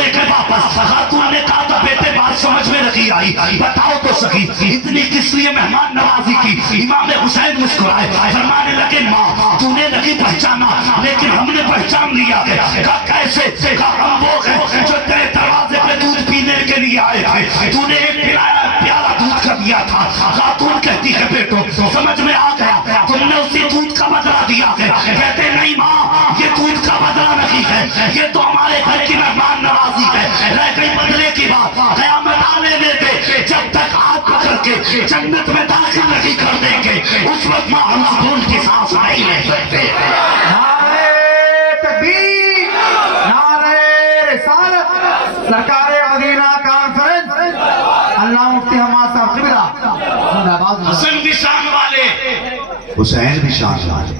मुड़े के वापस। खातून ने कहा था बेटे बात समझ में नहीं आई, बताओ तो सही इतनी किस लिए मेहमान नवाजी की। इमाम हुसैन मुस्कुराए, फरमाने लगे माँ तूने नहीं पहचाना लेकिन हमने पहचान लिया है। कहा कैसे? कहा हम वो हैं जो तेरे दरवाजे पे दूध पीने के लिए आए थे, तूने एक प्याला दूध का दिया था। खातून कहती है बेटो समझ में आ गया, तुमने उसी दूध का बदला दिया है। कहते नहीं माँ ये दूध का बदला नहीं है, ये तो हमारे घर की मेहमान नवाजी है। रह गई बदले की बात, क़यामत आने देते जब तक हाथ पकड़ के जन्नत में दाखिल नहीं कर देंगे उस वक्त माँ हम सुकून की सांस नहीं ले सकते। नारे तकबीर, नारे रिसालत, सरकारे मदीना कॉन्फ्रेंस, अल्लाह मुफ्ती हमाद साहब क़िबला जिंदाबाद। हसन भी शान वाले, हुसैन भी शान वाले।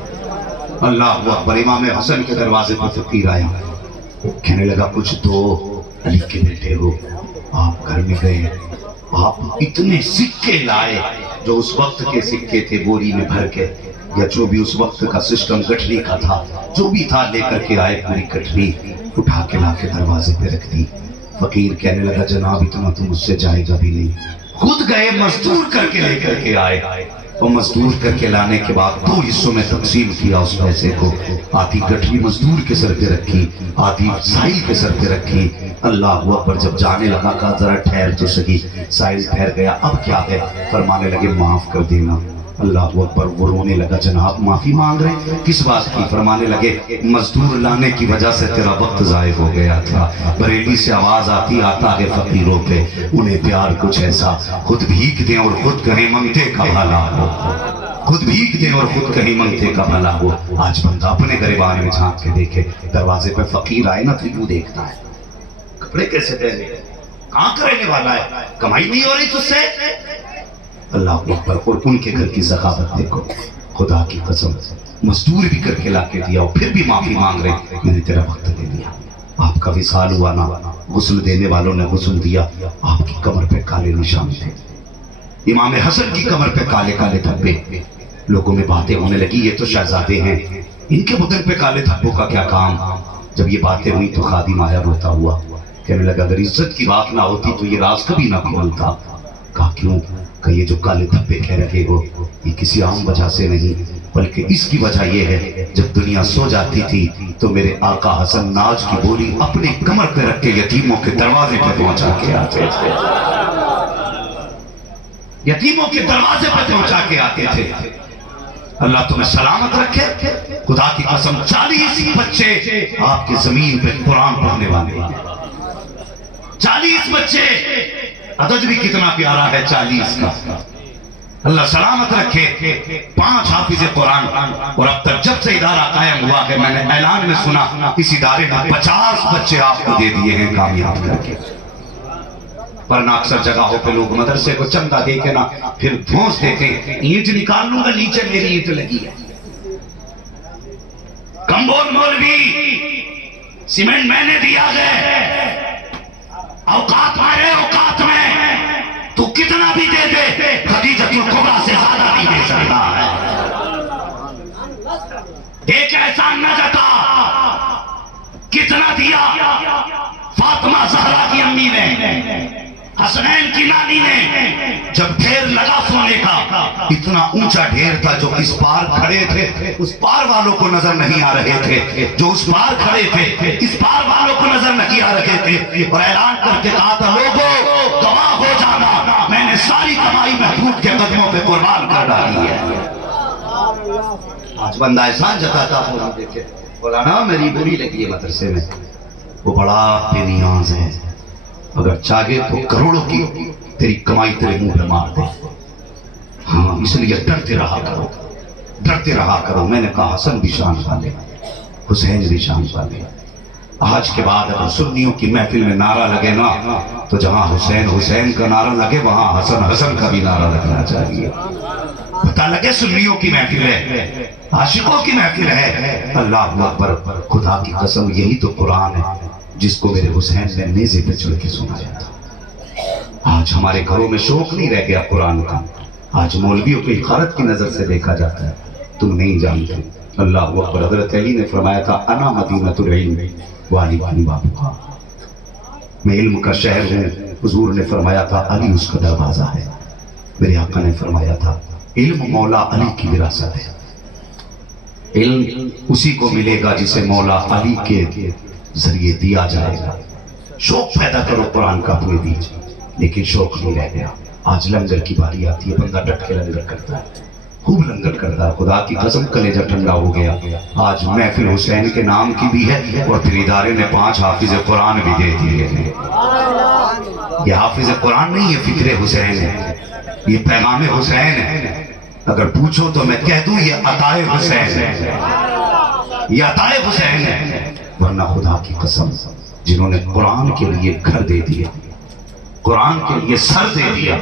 अल्लाह अकबर। इमाम हसन के दरवाजे पर फकीर आया, कहने लगा कुछ तो अली के बेटे हो, आप घर में गए, आप इतने सिक्के लाए जो उस वक्त के सिक्के थे बोरी में भर के, या जो भी उस वक्त का सिस्टम गठरी का था जो भी था लेकर के आए, पूरी गठरी उठा के ला के दरवाजे पे रख दी। फकीर कहने लगा जनाब इतना तो मुझसे जाएगा भी नहीं। खुद गए मजदूर करके लेकर के आए, और मजदूर करके लाने के बाद दो हिस्सों में तकसीम किया उस पैसे को। आधी गठरी मजदूर के सर पे रखी, आधी साहिल के सर पे रखी। अल्लाह अकबर। जब जाने लगा कहा जरा ठहर तो सही। साहिल ठहर गया, अब क्या है? फरमाने लगे माफ कर देना। अल्लाह अकबर। वो रोने लगा, जनाब माफी मांग रहे किस बात की? फरमाने लगे मजदूर लाने की वजह से तेरा वक्त जाया हो गया था। बरेली से आवाज आती आता है फकीरों पे, उन्हें प्यार कुछ ऐसा, खुद भीख दें और खुद कहें मंगते का भला हो, खुद भीख दें और खुद कहीं मंगते का भला हो। आज बंदा अपने गरीबान में झांक के देखे, दरवाजे पे फकीर आए ना तो यूं देखता है, कपड़े कैसे पहने, कहाँ का रहने वाला है, कमाई नहीं हो रही तुझसे। अल्लाह अकबर। और उनके घर की सखावत देखो, खुदा की कसम मजदूर भी करके ला के दिया और फिर भी माफी मांग रहे, मैंने तेरा वक्त दे दिया, आपका विसाल हुआ ना, गुस्ल देने वालों ने गुस्ल दिया, आपकी कमर पे काले निशान थे। इमाम हसन की कमर पे काले काले धब्बे। लोगों में बातें होने लगी ये तो शहजादे हैं, इनके बदन पे काले धब्बों का क्या काम। जब ये बातें हुई तो खादिम आया रोता हुआ, कहने लगा अगर इज्जत की बात ना होती तो ये राज कभी ना खोलता। कहा क्यों? कि ये जो काले धब्बे कह रहे हो ये किसी आम वजह से नहीं, बल्कि इसकी वजह ये है जब दुनिया सो जाती थी तो मेरे आका हसन नाज की बोली अपने कमर पे रख के यतीमों के दरवाजे पे पहुंचा के आते थे, यतीमों के दरवाजे पे पहुंचा के आते थे। अल्लाह तुम्हें सलामत रखे। खुदा की कसम 40 बच्चे आपकी जमीन पे कुरान पढ़ने वाले, 40 बच्चे, अदद भी कितना प्यारा है 40 का। अल्लाह सलामत रखे। 5 हाफिज कुरान। और अब तक जब से इदारा कायम हुआ है मैंने ऐलान में सुना इस इदारे ने 50 बच्चे आपको दे दिए हैं कामयाब करके। वरना अक्सर जगहों पे लोग मदरसे को चंदा दे के ना फिर धोस देते, ईंट निकाल लूंगा नीचे मेरी ईंट लगी है। कम्बोल मौलवी सीमेंट मैंने दिया है, औकात में औकात में तू कितना भी दे दे खदीजतुल कुबरा से ज्यादा नहीं दे सकता है। एक एहसान न जता, कितना दिया फातिमा जहरा की अम्मी ने, हसनैन की नानी ने। जब ढेर लगा सोने का, इतना ऊंचा ढेर था जो इस पार खड़े थे उस पार वालों को नजर नहीं आ रहे थे, जो उस पार खड़े थे इस पार वालों को नजर नहीं आ रहे थे। और ऐलान करके कहा था लोगों गवाह हो जाना, मैंने सारी कमाई महबूब के कदमों पे कुर्बान कर डाली है। आज बंदा एहसान जताता है, देखे बोला ना मेरी बुरी लगी है मदरसे में, वो बड़ा बेनियाज है, अगर चाहे तो करोड़ों की तेरी कमाई तेरे मुंह पे मार दे। हाँ इसलिए डरते रहा करो, डरते रहा करो। मैंने कहा हसन भी शान वाले, हुसैन भी शान वाले। आज के बाद अगर सुन्नियों की महफिल में नारा लगे ना तो जहां हुसैन हुसैन का नारा लगे वहां हसन हसन का भी नारा लगना चाहिए। पता लगे सुन्नियों की महफिल है, आशिकों की महफिल है। अल्लाह अकबर। खुदा की कसम यही तो कुरान है जिसको मेरे हुसैन ने नेज़े पे चढ़ के सुनाया था। आज हमारे घरों में शौक नहीं रह गया कुरान का, आज मौलवियों को हिकारत की नजर से देखा जाता है, तुम नहीं जानते। अल्लाह अकबर। हज़रत अली ने फरमाया था अना मदीनतुल इल्म वाली वाली बाबू का, میں علم کا شہر ہوں. حضور نے فرمایا تھا علی اس کا دروازہ ہے. میرے آقا نے فرمایا تھا علم مولا علی کی وراثت ہے. علم اسی کو ملے گا جسے مولا علی کے ذریعے دیا جائے گا. شوق پیدا کرو قرآن کا اپنے دیجیے، لیکن شوق نہیں رہ گیا. آج لنگر کی باری آتی ہے، بندہ ڈٹ کے لنگر کرتا ہے، خوب لنگر کرتا ہے. خدا کی قسم کلیجہ ٹھنڈا ہو گیا. آج محفل حسین کے نام کی بھی ہے اور پھر ادارے نے 5 حافظ قرآن بھی دے دیے ہیں. یہ حافظ قرآن نہیں، یہ فکر حسین ہے، یہ پیغام حسین ہے. اگر پوچھو تو میں کہہ دوں یہ عطائے حسین ہے، یہ عطائے حسین ہے. ورنہ خدا کی قسم جنہوں نے قرآن کے لیے گھر دے دیا، قرآن کے لیے سر دے دیا،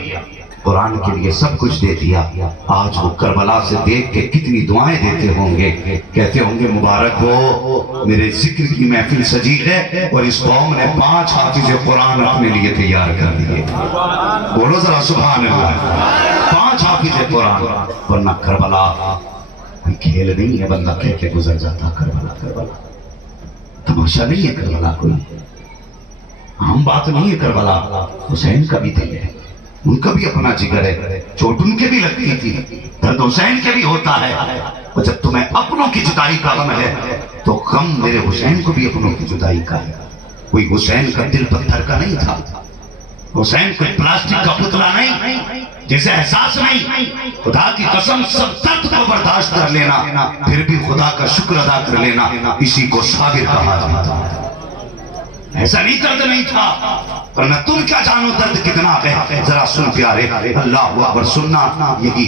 قرآن کے لیے سب کچھ دے دیا، آج وہ کربلا سے دیکھ کے کتنی دعائیں دیتے ہوں گے. کہتے ہوں گے مبارک ہو میرے ذکر کی محفل سجی ہے اور اس قوم نے 5 حافظ قرآن اپنے لیے تیار کر دیے. بولو ذرا سبحان اللہ. 5 حافظ قرآن. ورنہ کربلا کوئی کھیل نہیں ہے، بندہ کہہ کے گزر جاتا. کربلا کربلا تماشا نہیں ہے، کربلا کوئی عام بات نہیں ہے. کربلا حسین کا بھی دل ہے، ان کا بھی اپنا جگر ہے. چوٹ ان کے بھی لگتی تھی، درد حسین کے بھی ہوتا ہے. اور جب تمہیں اپنوں کی جدائی کا غم ہے تو غم میرے حسین کو بھی اپنوں کی جدائی کا ہے. کوئی حسین کا دل پتھر کا نہیں تھا، حسین کوئی پلاسٹک کا پتلا نہیں جسے احساس نہیں. خدا کی قسم سب درد کو برداشت کر لینا، پھر بھی خدا کا شکر ادا کر لینا، اسی کو صابر کہا جاتا ہے. ایسا نہیں درد نہیں تھا، ورنہ تم کیا جانو درد کتنا ہے. ذرا سن پیارے، اللہ اکبر. سننا یہی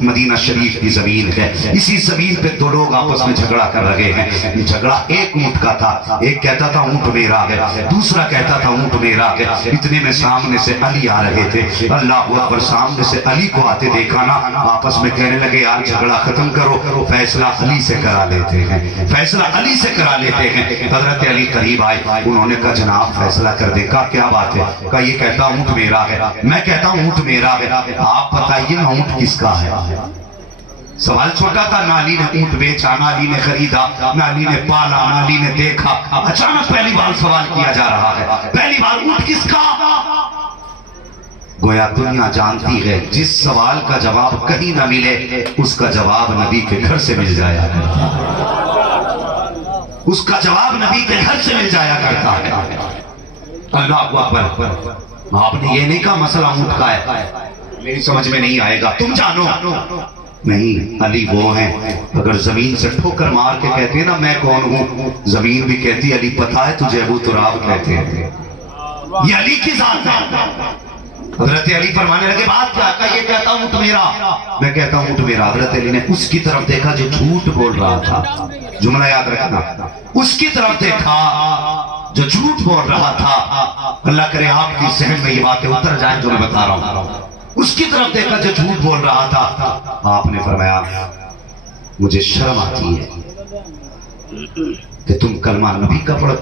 مدینہ شریف کی زمین ہے. اسی زمین پہ 2 لوگ آپس میں جھگڑا کر رہے ہیں. یہ جھگڑا ایک اونٹ کا تھا. ایک کہتا تھا اونٹ میرا ہے، دوسرا کہتا تھا اونٹ میرا ہے. اتنے میں سامنے سے علی آ رہے تھے. اللہ اکبر. سامنے سے علی کو آتے دیکھا نا، آپس میں کہنے لگے یار جھگڑا ختم کرو، فیصلہ علی سے کرا لیتے ہیں، فیصلہ علی سے کرا لیتے ہیں. حضرت علی قریب آئے، انہوں نے کہا جناب فیصلہ کر دے. کہا کیا بات ہے؟ کہا یہ کہتا اونٹ میرا ہے، میں کہتا ہوں اونٹ میرا ہے، آپ بتائیے نا اونٹ کس کا ہے. سوال چھوٹا تھا. نہ علی نے اونٹ بیچا، نہ علی نے خریدا، نہ علی نے پالا، نہ علی نے دیکھا. اچانک پہلی بار سوال کیا جا رہا ہے، پہلی بار اونٹ کس کا. گویا دنیا جانتی ہے جس سوال کا جواب کہیں نہ ملے اس کا جواب نبی کے گھر سے مل جایا کرتا ہے، اس کا جواب نبی کے گھر سے مل جایا کرتا ہے. اللہ اکبر. آپ نے یہ نہیں کہا مسئلہ اونٹ کا ہے، میری سمجھ میں نہیں آئے گا، تم جانو. نہیں، علی وہ ہیں اگر زمین سے ٹھوکر مار کے کہتے ہیں نا میں کون ہوں، زمین بھی کہتی علی پتہ ہے تجھے ابو تراب کہتے ہیں. یہ علی کی ذات ہے. حضرت علی فرمانے لگے بات کیا؟ کہا یہ کہتا ہوں اونٹ میرا، میں کہتا ہوں اونٹ میرا. حضرت علی نے اس کی طرف دیکھا جو جھوٹ بول رہا تھا. جملہ یاد رکھنا، اس کی طرف دیکھا جو جھوٹ بول رہا تھا. اللہ کرے آپ کی ذہن میں یہ باتیں اتر جائیں جو میں بتا رہا ہوں. اس کی طرف دیکھا جو جھوٹ بول رہا تھا. آپ نے فرمایا مجھے شرم آتی ہے کہ تم کلمہ نبی کا پڑھتے